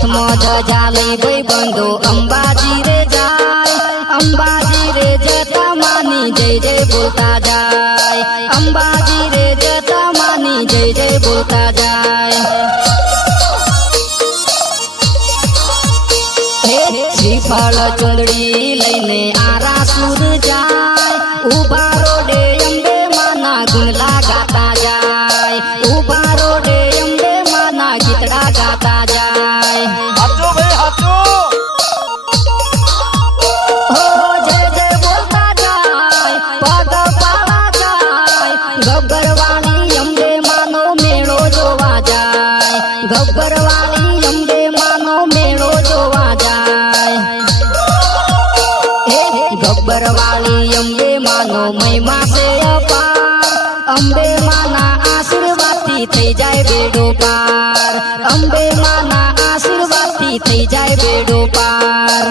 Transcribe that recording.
હાથમાં ધજા લઈ ભાઈ બંધો અંબાજી રે જાય અંબાજી રે જતા માની જય જય બોલતા જાય અંબાજી રે જતા માની જય જય બોલતા જાય શ્રીફળ ચુંદડી લઈને આરાસુર જાય ઉભા રોડે અંબે માના ગુણલા ગાતા જાય ઉભા રોડે અંબે માના ગીતડા ગાતા જાય હાચો ભાઈ હાચો હો જય જય બોલતા જાય પગ પાળા જાય ગબ્બરવાળી અંબે માનો મેળો જોવા જાય ગબ્બરવાળી અંબે માનો મેળો જોવા જાય ગબ્બરવાળી અંબે માનો મહિમા છે અપાર અંબે માના આશીર્વાદથી થઈ જાય બેડો પાર અંબે માના આશીર્વાદથી થઈ જાય બેડો પાર।